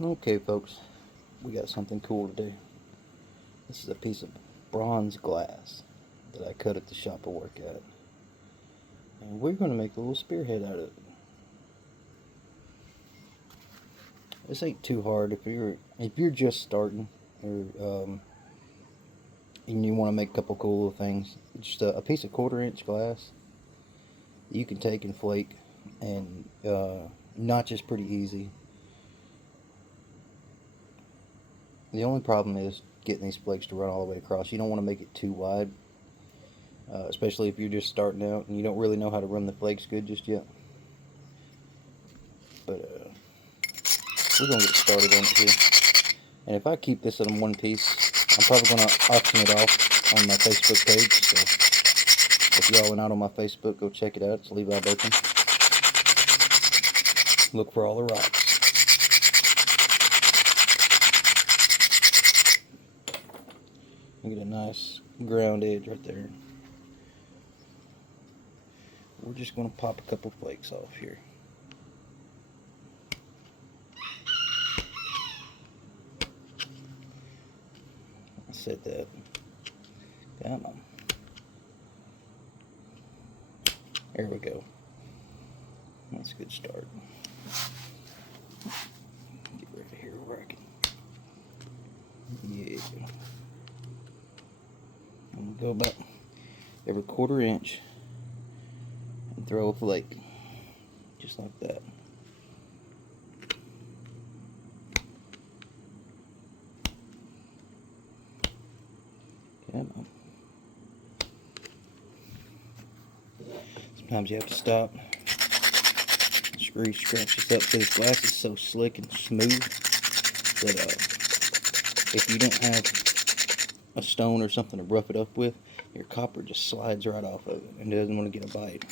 Okay, folks, we got something cool to do. This is a piece of bronze glass that I cut at the shop I work at, and we're going to make a little spearhead out of it. This ain't too hard if you're just starting, or and you want to make a couple cool little things. Just a piece of 1/4 inch glass you can take and flake, and notch is pretty easy. The only problem is getting these flakes to run all the way across. You don't want to make it too wide, especially if you're just starting out and you don't really know how to run the flakes good just yet. But we're going to get started on it here. And if I keep this in one piece, I'm probably going to auction it off on my Facebook page. So if y'all are not on my Facebook, go check it out. It's Levi Bacon. Look for all the rocks. You get a nice ground edge right there. We're just going to pop a couple flakes off here. I said that. Come on. There we go. That's a good start. Get right here where I can. Yeah. I'm going to go about every 1/4 inch and throw a flake. Just like that. Come on. Sometimes you have to stop, scratch this up because this glass is so slick and smooth that if you don't have a stone or something to rough it up with, your copper just slides right off of it and doesn't want to get a bite.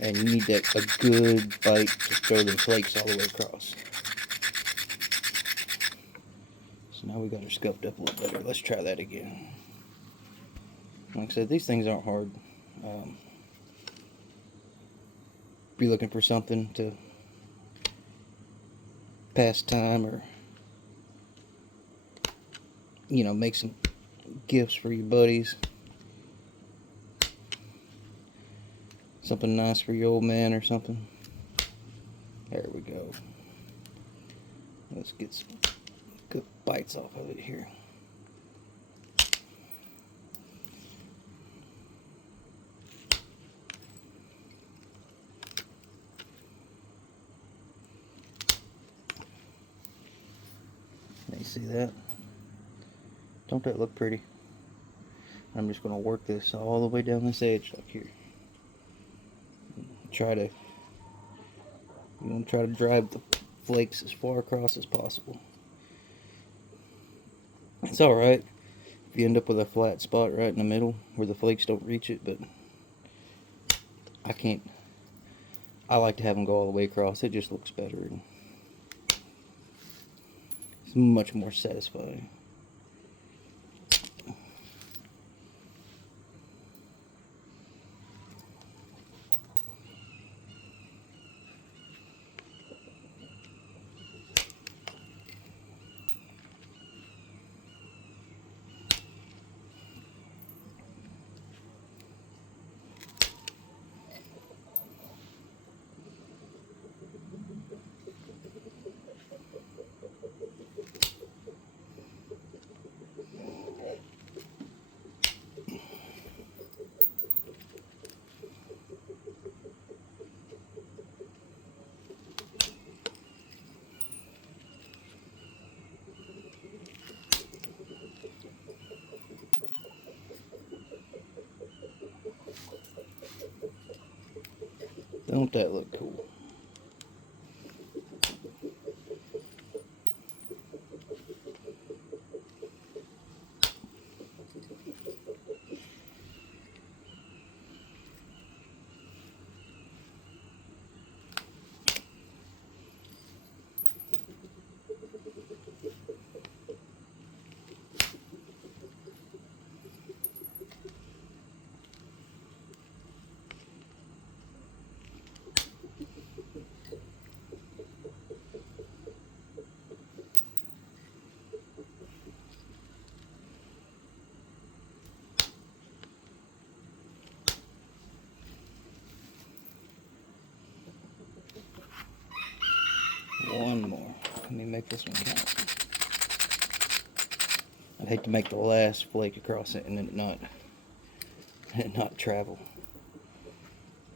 And you need that a good bite to throw them flakes all the way across. So now we got her scuffed up a little better. Let's try that again. Like I said, these things aren't hard. If you're looking for something to pass time, or make some gifts for your buddies, something nice for your old man or something. There we go. Let's get some good bites off of it here. You see that? Don't that look pretty? I'm just going to work this all the way down this edge like here. You want to try to drive the flakes as far across as possible. It's alright if you end up with a flat spot right in the middle where the flakes don't reach it, but I like to have them go all the way across. It just looks better and it's much more satisfying. Don't that look cool? One more. Let me make this one count. I'd hate to make the last flake across it and then it not travel.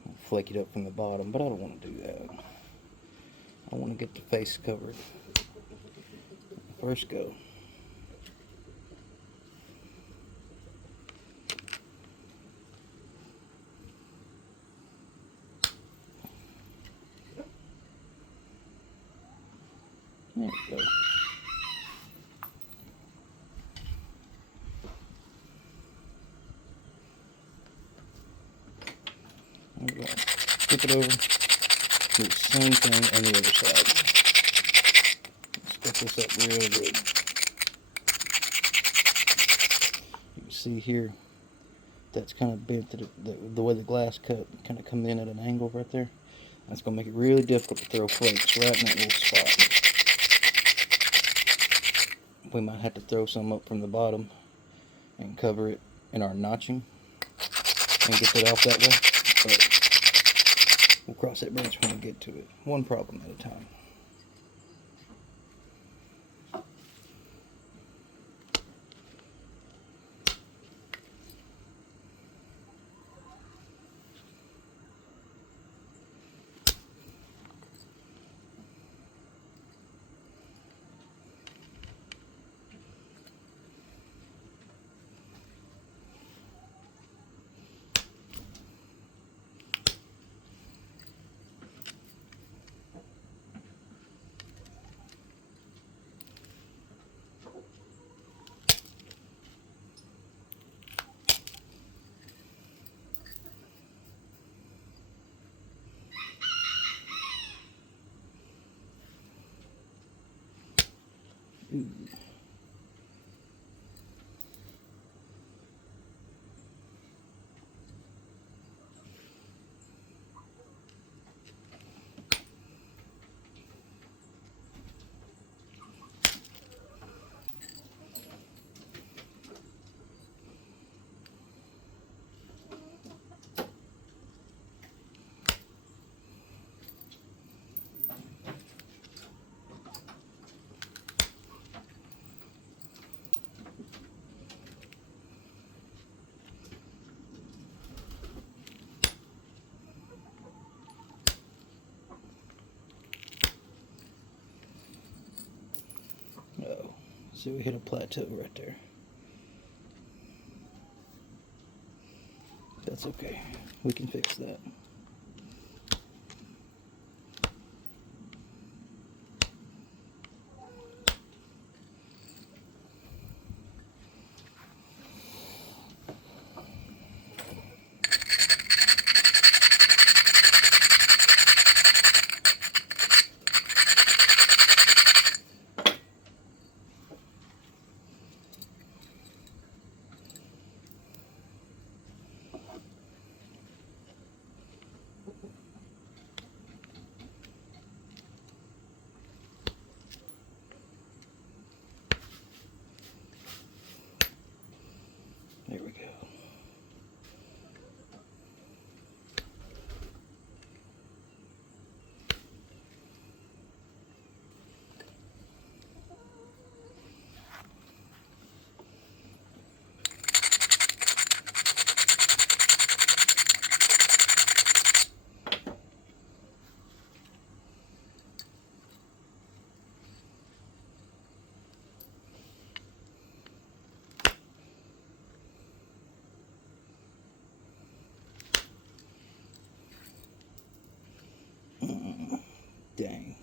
I'll flake it up from the bottom, but I don't want to do that. I want to get the face covered. First go. There we go. There we go. Flip it over. Do the same thing on the other side. Let's get this up real good. You can see here, that's kind of bent to the way the glass cut kind of come in at an angle right there. That's going to make it really difficult to throw flakes right in that little spot. We might have to throw some up from the bottom and cover it in our notching and get that off that way. But we'll cross that bridge when we get to it. One problem at a time. Ooh. Oh, so we hit a plateau right there. That's okay. We can fix that. There we go. Dang.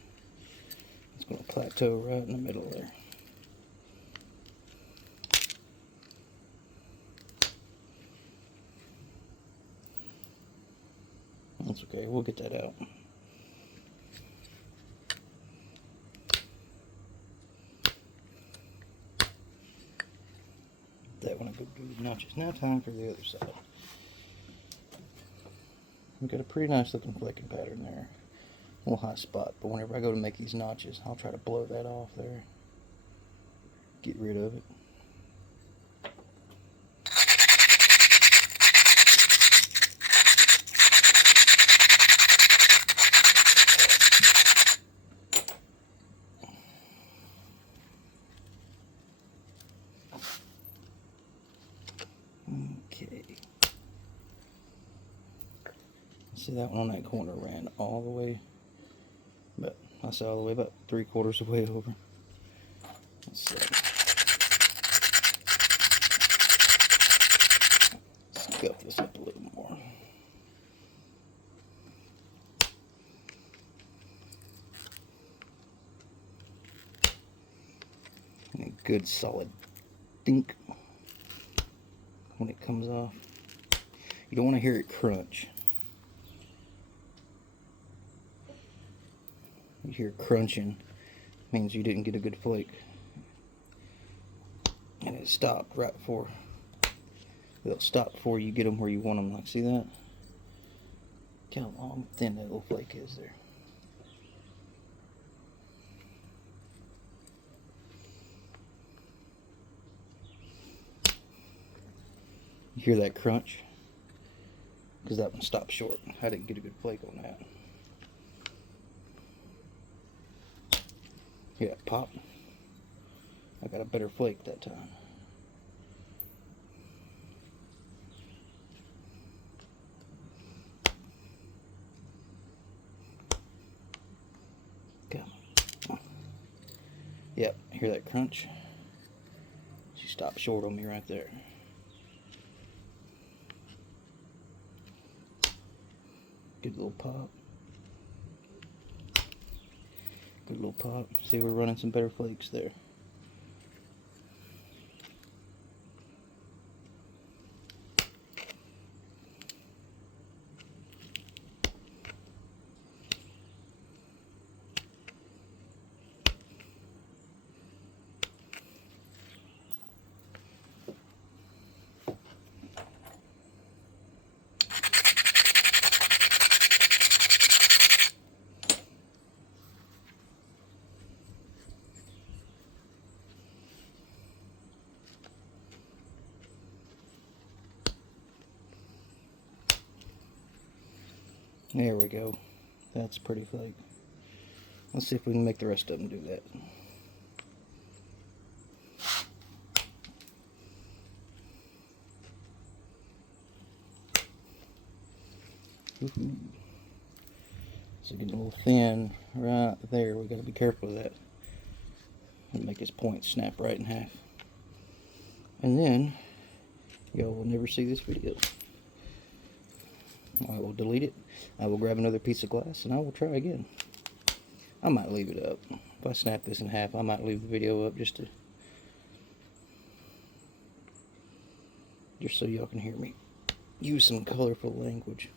It's going to plateau right in the middle there. That's okay, we'll get that out. That one I go do the notches. Now time for the other side. We've got a pretty nice looking flaking pattern there. A little high spot, but whenever I go to make these notches, I'll try to blow that off there. Get rid of it. See, that one on that corner ran all the way, but I saw all the way about 3/4 of the way over. So let's scuff this up a little more. And a good solid dink when it comes off. You don't want to hear it crunch. You hear crunching, means you didn't get a good flake. And it stopped right before. It'll stop before you get them where you want them. Like, see that? Look how long, thin that little flake is there. You hear that crunch? Because that one stopped short. I didn't get a good flake on that. Hear that pop? I got a better flake that time. Come on. Yep, hear that crunch? She stopped short on me right there. Good little pop. Good little pop. See, we're running some better flakes there. There we go. That's a pretty flake. Let's see if we can make the rest of them do that. So getting a little thin right there. We got to be careful of that. And make his point snap right in half. And then y'all will never see this video. I will delete it. I will grab another piece of glass and I will try again. I might leave it up. If I snap this in half, I might leave the video up just so y'all can hear me use some colorful language.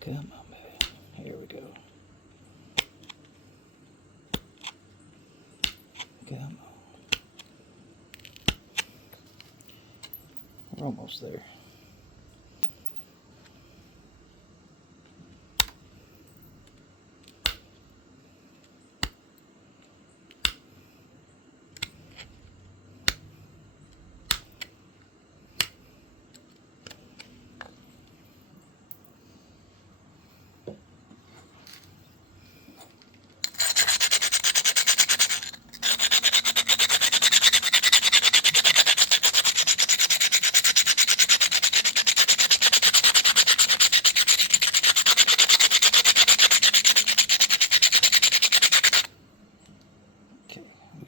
Come on, baby. Here we go. Come on. We're almost there.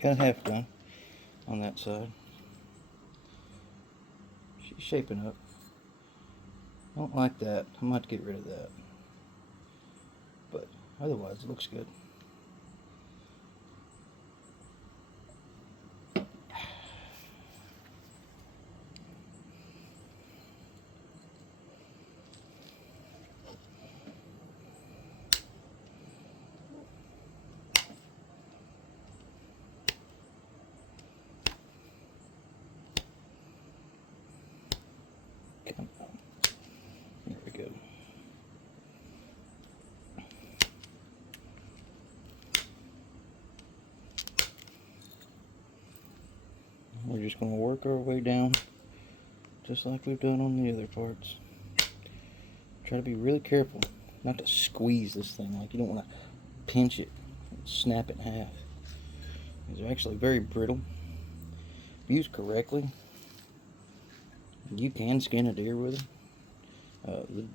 Got half done on that side. She's shaping up. I don't like that. I might get rid of that. But otherwise, it looks good. just going to work our way down just like we've done on the other parts. Try to be really careful not to squeeze this thing. Like, you don't want to pinch it and snap it in half. These are actually very brittle. If used correctly, you can skin a deer with them.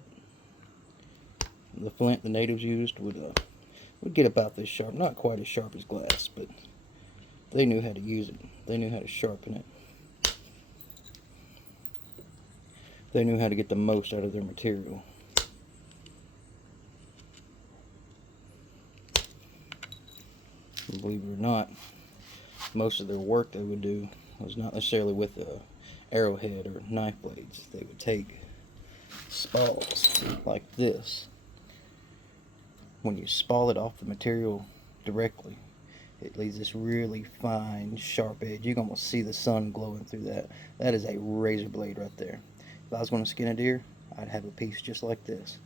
The flint the natives used would get about this sharp. Not quite as sharp as glass, but they knew how to use it. They knew how to sharpen it. They knew how to get the most out of their material. And believe it or not, most of their work they would do was not necessarily with a arrowhead or knife blades. They would take spalls like this. When you spall it off the material directly, it leaves this really fine, sharp edge. You can almost see the sun glowing through that. That is a razor blade right there. If I was going to skin a deer, I'd have a piece just like this.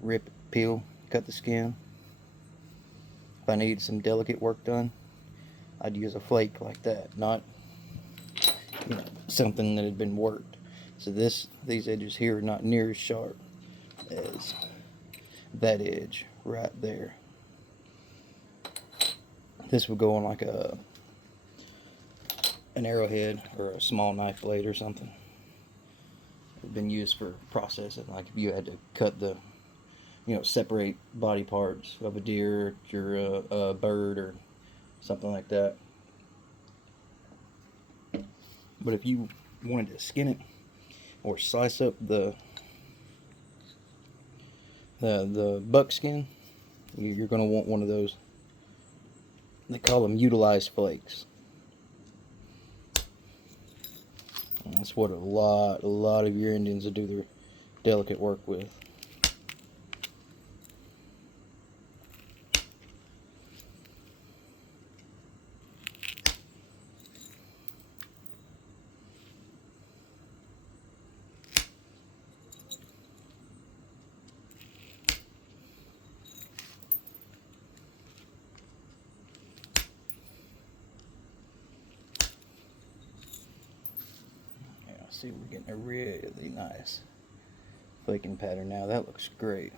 Rip, peel, cut the skin. If I needed some delicate work done, I'd use a flake like that, not something that had been worked. So these edges here are not near as sharp as that edge right there. This would go on like an arrowhead or a small knife blade or something. It's been used for processing, like if you had to cut the, separate body parts of a deer or a bird or something like that. But if you wanted to skin it or slice up the buckskin, you're going to want one of those. They call them utilized flakes. And that's what a lot of your Indians will do their delicate work with. See, we're getting a really nice flaking pattern now. That looks great.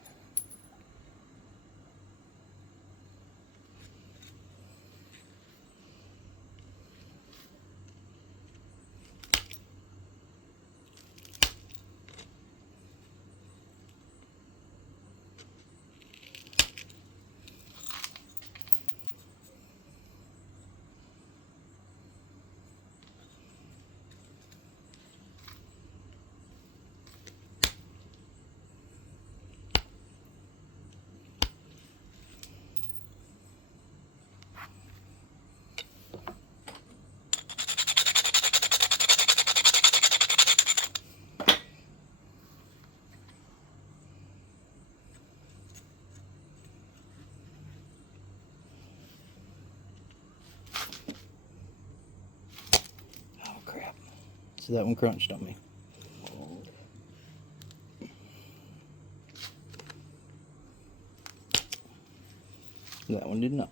So that one crunched on me. That one did not.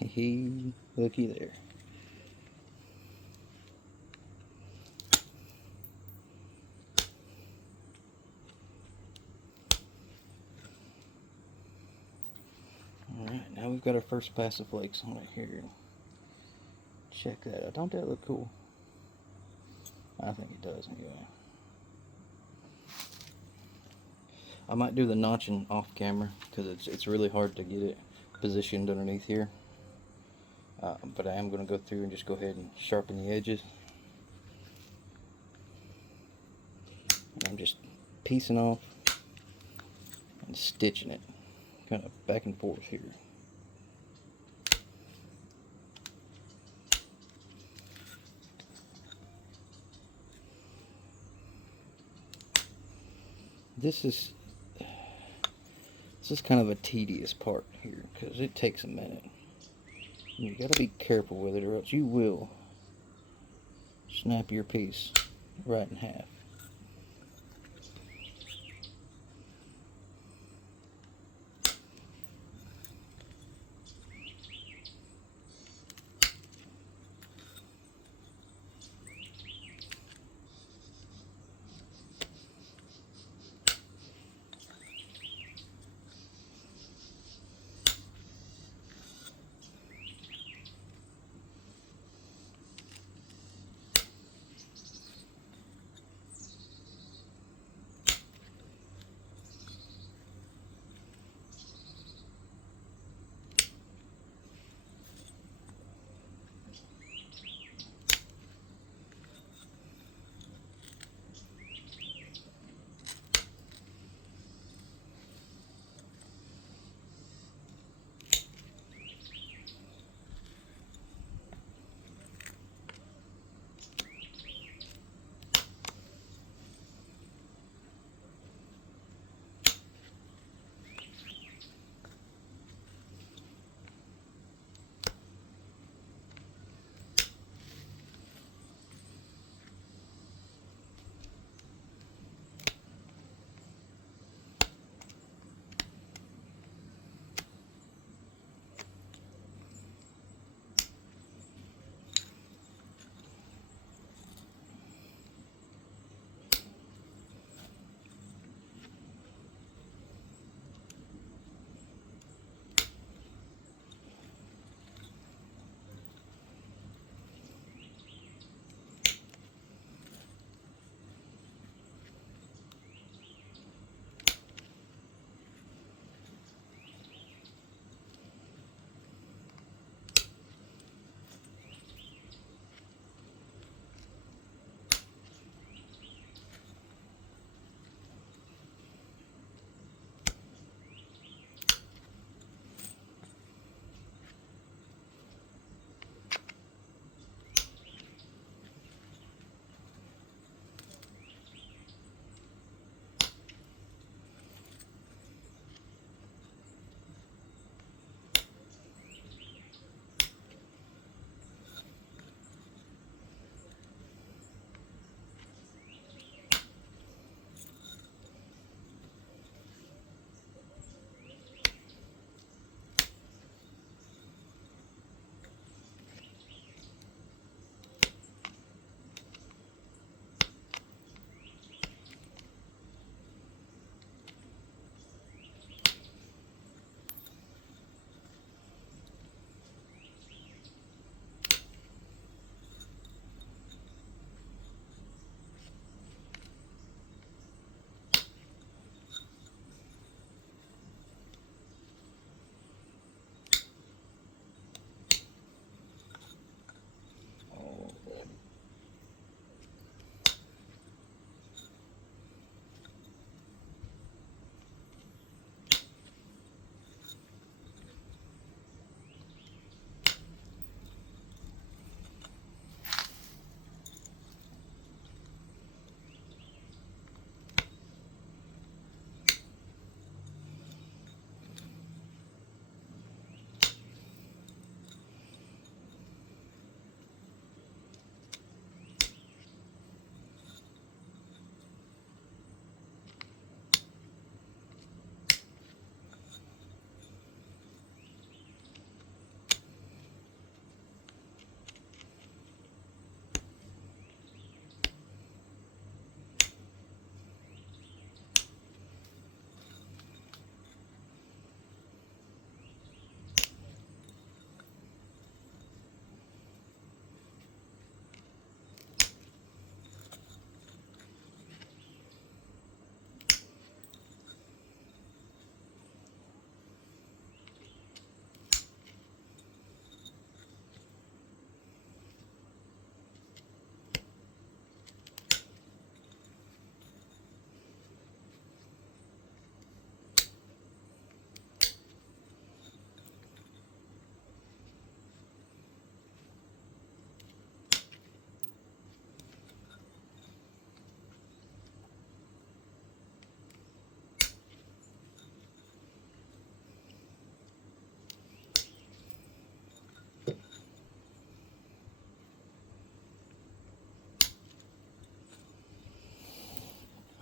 Hee, looky there. Alright, now we've got our first pass of flakes on it here. Check that out. Don't that look cool? I think it does anyway. I might do the notching off camera because it's really hard to get it positioned underneath here. But I am going to go through and just go ahead and sharpen the edges. And I'm just piecing off and stitching it kind of back and forth here. This is kind of a tedious part here because it takes a minute. You got to be careful with it or else you will snap your piece right in half.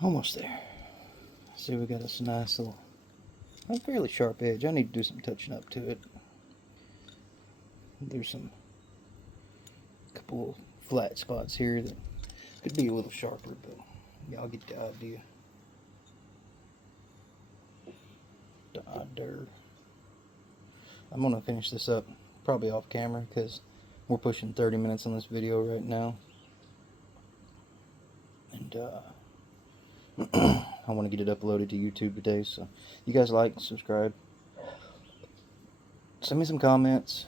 Almost there. See, we got this nice little, a fairly sharp edge. I need to do some touching up to it. There's some couple flat spots here that could be a little sharper, but y'all get the idea. I'm gonna finish this up probably off camera because we're pushing 30 minutes on this video right now, and I want to get it uploaded to YouTube today. So you guys like, subscribe, send me some comments,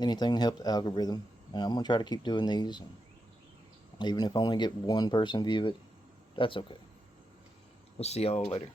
anything to help the algorithm, and I'm gonna try to keep doing these, and even if I only get one person view it, that's okay. We'll see y'all later.